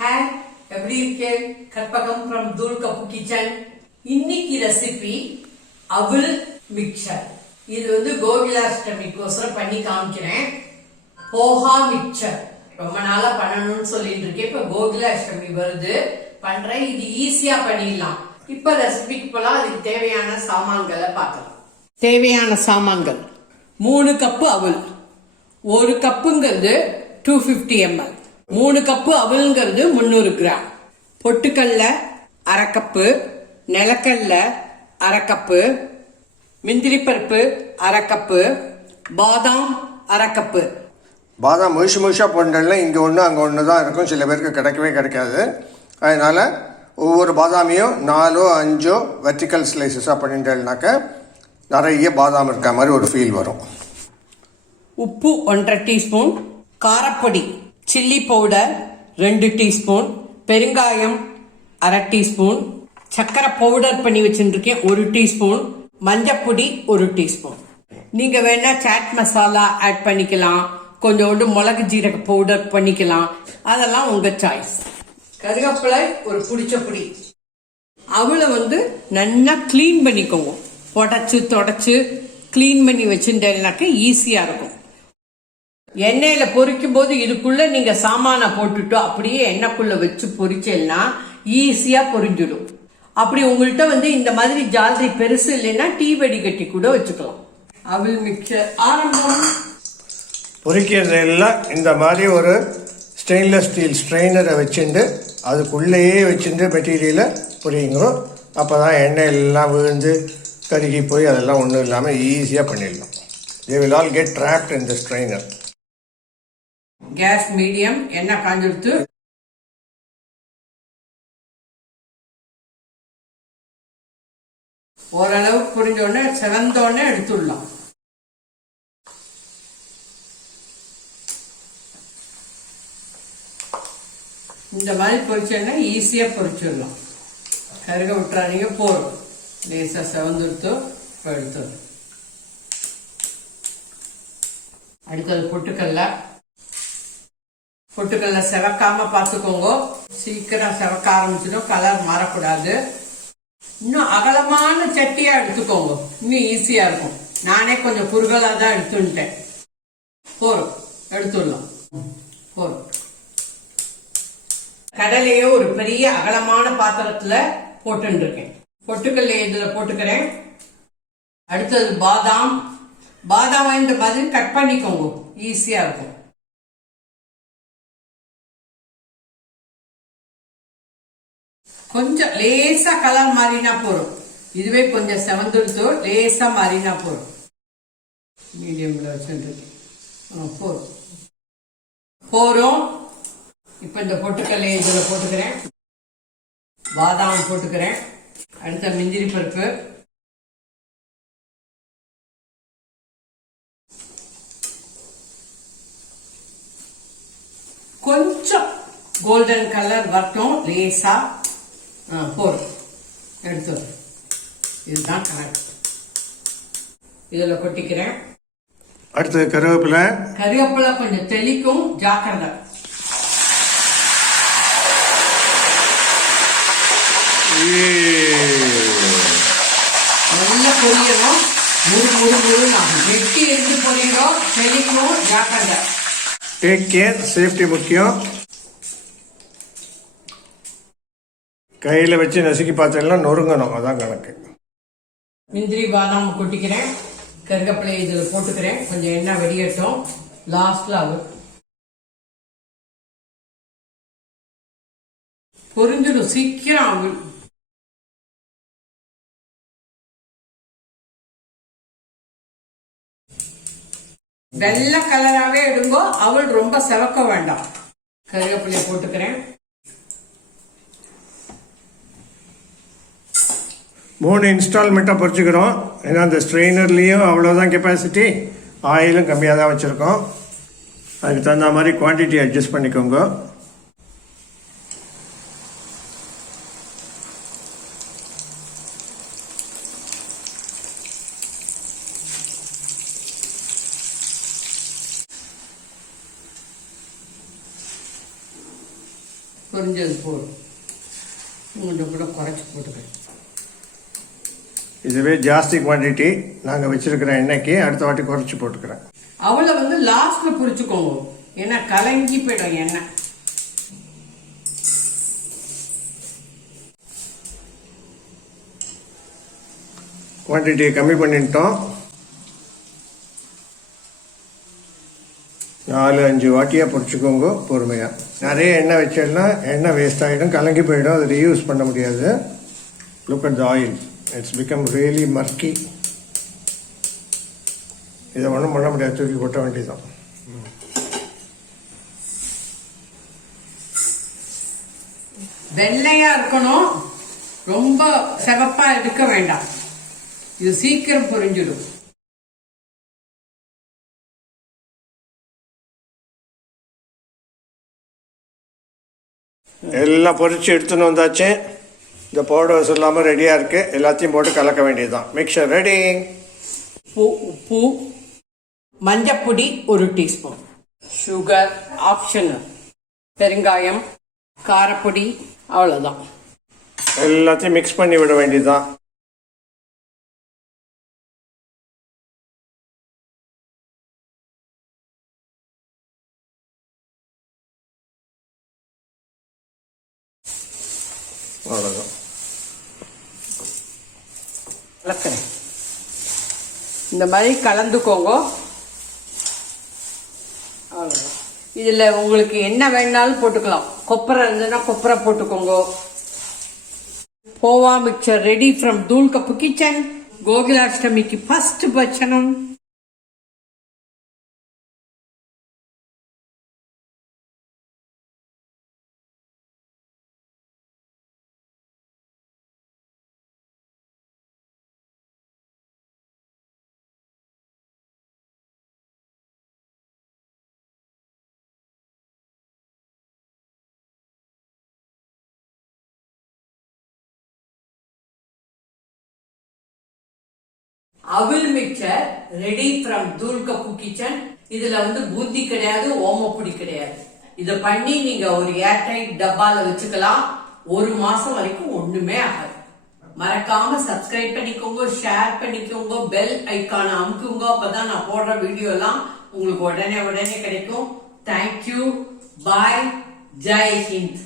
Hi எப்படி இருக்கேன்? Karpagam from Thool cup kitchen. இன்னைக்கு ரெசிபி அவுல் மிக்சர் இது வந்து கோகுலாஷ்டமிக்கோசரம் பண்ணி காமிக்கிறேன். போஹா மிக்சர் ரொம்ப நாளா பண்ணணும்னு சொல்லிட்டு இருக்கேன். இப்ப கோகிலாஷ்டமி வருது. பண்றேன். இது ஈஸியா பண்ணிடலாம். இப்ப ரெசிபிக்கு போலாம். அதுக்கு தேவையான சாமான்களை பார்க்கலாம். தேவையான சாமான்கள். மூணு கப்பு அவல். ஒரு கப்புங்கிறது டூ ஃபிஃப்டி எம்எல் மூணு கப்பு அவல்ங்கிறது முந்நூறு கிராம். பொட்டுக்கல்ல அரை கப்பு நிலக்கல்ல அரை கப்பு முந்திரி பருப்பு அரை கப்பு பாதாம் அரை கப்பு. பாதாம் முழுசு முழுசாக போட்டேன்ல இங்கே ஒன்று அங்கே ஒன்று தான் இருக்கும். சில பேருக்கு கிடைக்கவே கிடைக்காது. அதனால் ஒவ்வொரு பாதாமியும் நாலோ அஞ்சோ வெர்டிக்கல் ஸ்லைசஸாக பண்ணிட்டேன்னாக்க நிறைய பாதாம் இருக்க மாதிரி ஒரு ஃபீல் வரும். உப்பு ஒன்றரை டீஸ்பூன் காரப்பொடி சில்லி பவுடர் ரெண்டு டீஸ்பூன் பெருங்காயம் அரை டீஸ்பூன் சர்க்கரை பவுடர் பண்ணி வச்சுருக்கேன் ஒரு டீஸ்பூன் மஞ்சப்பொடி ஒரு டீஸ்பூன். நீங்கள் வேணால் சாட் மசாலா ஆட் பண்ணிக்கலாம். கொஞ்சோண்டு மிளகு ஜீரக பவுடர் பண்ணிக்கலாம். அதெல்லாம் உங்கள் சாய்ஸ் கருவேப்பிலை ஒரு பிடிச்ச பொடி. அவளை வந்து நல்லா க்ளீன் பண்ணிக்கோங்க. உடச்சி தொடச்சி க்ளீன் பண்ணி வச்சுட்டேன்னாக்க ஈஸியாக இருக்கும். எண்ணெயில பொரிக்கும் போது இதுக்குள்ள நீங்க சாமானை போட்டுட்டு அப்படியே எண்ணெய்க்குள்ள வச்சு பொரிச்சேன்னா ஈஸியா பொரிஞ்சிடும். அப்படி உங்கள்கிட்ட வந்து இந்த மாதிரி ஜாலரி பெருசு இல்லைன்னா டீ வடிகட்டி கூட வச்சுக்கலாம். அவள் மிக்சர் ஆரம்பம். பொரிக்கிறதெல்லாம் இந்த மாதிரி ஒரு ஸ்டெயின்லெஸ் ஸ்டீல் ஸ்ட்ரெயினரை வச்சுட்டு அதுக்குள்ளேயே வச்சுட்டு மெட்டீரியலை பொரியுங்கிறோம் அப்போ தான் எண்ணெய் எல்லாம் விழுந்து கருகி போய் அதெல்லாம் ஒன்றும் இல்லாமல் ஈஸியாக பண்ணிடலாம். They will all get trapped in the strainer gas medium எண்ணெய் காஞ்செடுத்து ஓரளவு புரிஞ்ச உடனே செவந்த உடனே எடுத்துடலாம். இந்த மாதிரி பொரிச்சோன்னா ஈஸியா பொரிச்சிடலாம். கருக விட்டுறாதீங்க போடும் லேசாக செவந்துடுத்து இப்போ எடுத்துடும் அடுத்தது பொட்டுக்கல்ல பொட்டுக்கல்ல செவக்காம பார்த்துக்கோங்க. சீக்கிரம் செவக்க ஆரம்பிச்சிடும். கலர் மாறக்கூடாது. இன்னும் அகலமான சட்டியா எடுத்துக்கோங்க. இன்னும் ஈஸியா இருக்கும். நானே கொஞ்சம் குறுகலா தான் எடுத்துட்டேன் போறோம். எடுத்துடலாம். போறோம். கடலையே ஒரு பெரிய அகலமான பாத்திரத்துல போட்டுன்னு பொட்டுக்கல்ல இதுல போட்டுக்கிறேன். அடுத்தது பாதாம். பாதாம் இந்த மாதிரி கட் பண்ணிக்கோங்க. ஈஸியா இருக்கும். கொஞ்சம் லேசா கலர் மாறினா போறோம் இதுவே கொஞ்சம் செவந்துடுத்தோ லேசா மாறினா போறோம் மீடியம்ல வச்சுருக்கு போறோம் போறோம் இப்ப இந்த பொட்டுக்கல்லை இதுல போட்டுக்கிறேன். பாதாம் போட்டுக்கிறேன். அடுத்த மிஞ்சிரி பருப்பு. கொஞ்சம் கோல்டன் கலர் வரட்டும். லேசா. போதும் எடுத்து இதுதான் கரெக்ட் இதுல கொட்டிக்கிறேன். அடுத்தது கருவேப்பிலை. கருவேப்பிலை கொஞ்சம் தெளிக்கும் ஜாக்கிரதை. நல்ல பொரியணும் முறு முறு முறு ஆகும். வெட்டி எடுத்து பொரியணும் தெளிக்கும் ஜாக்கிரதை. டேக் கேர் சேஃப்டி முக்கியம். கையில் வச்சு நசுக்கி பார்த்தீங்கன்னா நொறுங்கணும். அதான் கணக்கு. முந்திரி பாதாம் கொட்டிக்கிறேன். கருவேப்பிலை இதுல போட்டுக்கிறேன். கொஞ்சம் எண்ணெய் வெடியட்டும். லாஸ்ட்ல ஆகும் பொரிஞ்சிடும். சீக்கிரம் ஆகும் வெள்ளை கலராவே எடுங்கோ. அவள் ரொம்ப செவக்க வேண்டாம். கருவேப்பிலையை போட்டுக்கிறேன். மூணு இன்ஸ்டால்மெண்ட்டாக பொறிச்சுக்கிறோம் ஏன்னா அந்த ஸ்ட்ரெயினர்லேயும் அவ்வளோதான் கெப்பாசிட்டி ஆயிலும் கம்மியாக தான் வச்சுருக்கோம். அதுக்கு தகுந்த மாதிரி குவான்டிட்டி அட்ஜஸ்ட் பண்ணிக்கோங்க. பொரிஞ்சது போடும் கொஞ்சம் கூட குறைச்சி போட்டுக்கிறேன். இதுவே ஜாஸ்தி குவான்டிட்டி நாங்கள் வச்சிருக்கிற எண்ணெய்க்கு அடுத்த வாட்டி குறைச்சி போட்டுக்கிறேன். அவளை வந்து லாஸ்ட்ல பொரிச்சுக்கோங்க ஏன்னா கலங்கி போயிடும் எண்ணெய். குவான்டிட்டியை கம்மி பண்ணிட்டோம். நாலு அஞ்சு வாட்டியாக பொரிச்சுக்கோங்க பொறுமையாக நிறைய எண்ணெய் வச்சேன்னா எண்ணெய் வேஸ்ட் ஆகிடும் கலங்கி போயிடும் அதை ரீயூஸ் பண்ண முடியாது. Look at the oil it's become really murky இதை ஒன்றும் பண்ண முடியாது. தூக்கி கொட்ட வேண்டியதுதான். வெள்ளையா இருக்கணும். ரொம்ப சிவப்பா எடுக்க வேண்டாம். இது சீக்கிரம் பொரிஞ்சிடும். எல்லாம் பொரிச்சு எடுத்துன்னு வந்தாச்சு. இந்த பவுடர்ஸ் இல்லாமல் ரெடியாக இருக்குது எல்லாத்தையும் போட்டு கலக்க வேண்டியதுதான். மிக்சர் ரெடி உப்பு உப்பு மஞ்சப்பொடி ஒரு டீஸ்பூன் சுகர் ஆப்ஷனல் பெருங்காயம் காரப்பொடி அவ்வளோதான் எல்லாத்தையும் மிக்ஸ் பண்ணி விட வேண்டியதுதான். அவ்வளோதான் கலக்கிறேன் இந்த மாதிரி கலந்துக்கோங்க. அவ்வளவுதான். இதுல உங்களுக்கு என்ன வேணாலும் போட்டுக்கலாம். கொப்பரை இருந்ததுன்னா கொப்பரை போட்டுக்கோங்க. போவா mixture ready from Thool cup kitchen கோகுலாஷ்டமிக்கு first பட்சணம் அவில் mixture ready from Thool kitchen இதுல வந்து பூந்தி கிடையாது ஓமப்பொடி கிடையாது. இத பண்ணி நீங்க ஒரு ஏர்டைட் டப்பால வச்சுக்கலாம். ஒரு மாசம் வரைக்கும் ஒண்ணுமே ஆகாது. மறக்காம சப்ஸ்கிரைப் பண்ணிக்கோங்க ஷேர் பண்ணிக்கோங்க பெல் ஐக்கான அமுக்குங்க. அப்பதான் நான் போடுற வீடியோ எல்லாம் உங்களுக்கு உடனே உடனே கிடைக்கும். Thank you bye Jai Hind